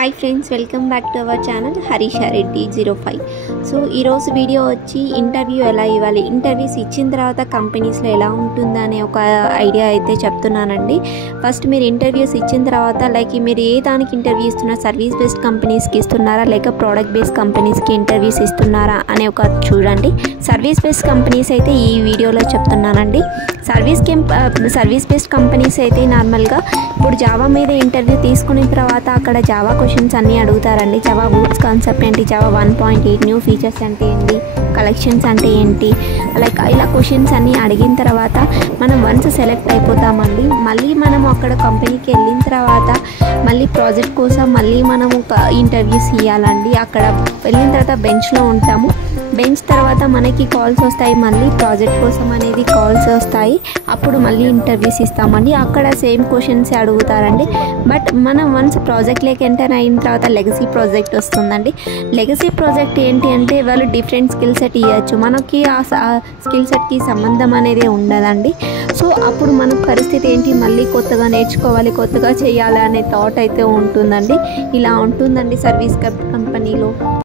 Hi friends, welcome back to our channel Harisha Reddy 05. So ఈరోజు video వచ్చి interview ఎలా ఇవ్వాలి, ఇంటర్వ్యూస్ ఇచ్చిన తర్వాత కంపెనీస్లో ఎలా ఉంటుందనే ఒక ఐడియా అయితే చెప్తున్నానండి. ఫస్ట్ మీరు ఇంటర్వ్యూస్ ఇచ్చిన తర్వాత మీరు ఏ దానికి ఇంటర్వ్యూ ఇస్తున్నారా, సర్వీస్ బేస్డ్ కంపెనీస్కి ఇస్తున్నారా లేక ప్రోడక్ట్ బేస్డ్ కంపెనీస్కి ఇంటర్వ్యూస్ ఇస్తున్నారా అనే ఒక చూడండి. సర్వీస్ బేస్డ్ కంపెనీస్ అయితే ఈ వీడియోలో చెప్తున్నానండి. సర్వీస్ బేస్డ్ కంపెనీస్ అయితే నార్మల్గా ఇప్పుడు జావా మీద ఇంటర్వ్యూ తీసుకున్న తర్వాత అక్కడ జావా క్వశ్చన్స్ అన్నీ అడుగుతారండి. జావా రూట్స్ కాన్సెప్ట్ ఏంటి, జావా 1.8 న్యూ ఫీచర్స్ అంటే ఏంటి, కలెక్షన్స్ అంటే ఏంటి, ఇలా క్వశ్చన్స్ అన్నీ అడిగిన తర్వాత మనం వన్స్ సెలెక్ట్ అయిపోతామండి. మళ్ళీ మనం అక్కడ కంపెనీకి వెళ్ళిన తర్వాత మళ్ళీ ప్రాజెక్ట్ కోసం మళ్ళీ మనము ఇంటర్వ్యూస్ ఇవ్వాలండి. అక్కడ వెళ్ళిన తర్వాత బెంచ్లో ఉంటాము. బెంచ్ తర్వాత మనకి కాల్స్ వస్తాయి, మళ్ళీ ప్రాజెక్ట్ కోసం అనేది కాల్స్ వస్తాయి. అప్పుడు మళ్ళీ ఇంటర్వ్యూస్ ఇస్తామండి. అక్కడ సేమ్ క్వశ్చన్స్ అడుగుతారండి. బట్ మనం వన్స్ ప్రాజెక్ట్లోకి ఎంటర్ అయిన తర్వాత లెగసీ ప్రాజెక్ట్ వస్తుందండి. లెగసీ ప్రాజెక్ట్ ఏంటి అంటే వాళ్ళు డిఫరెంట్ స్కిల్ సెట్ ఇవ్వచ్చు, మనకి ఆ స్కిల్ సెట్కి సంబంధం అనేది ఉండదండి. సో అప్పుడు మన పరిస్థితి ఏంటి, మళ్ళీ కొత్తగా నేర్చుకోవాలి, కొత్తగా చేయాలి అనే థాట్ అయితే ఉంటుందండి. ఇలా ఉంటుందండి సర్వీస్ కంపెనీలో.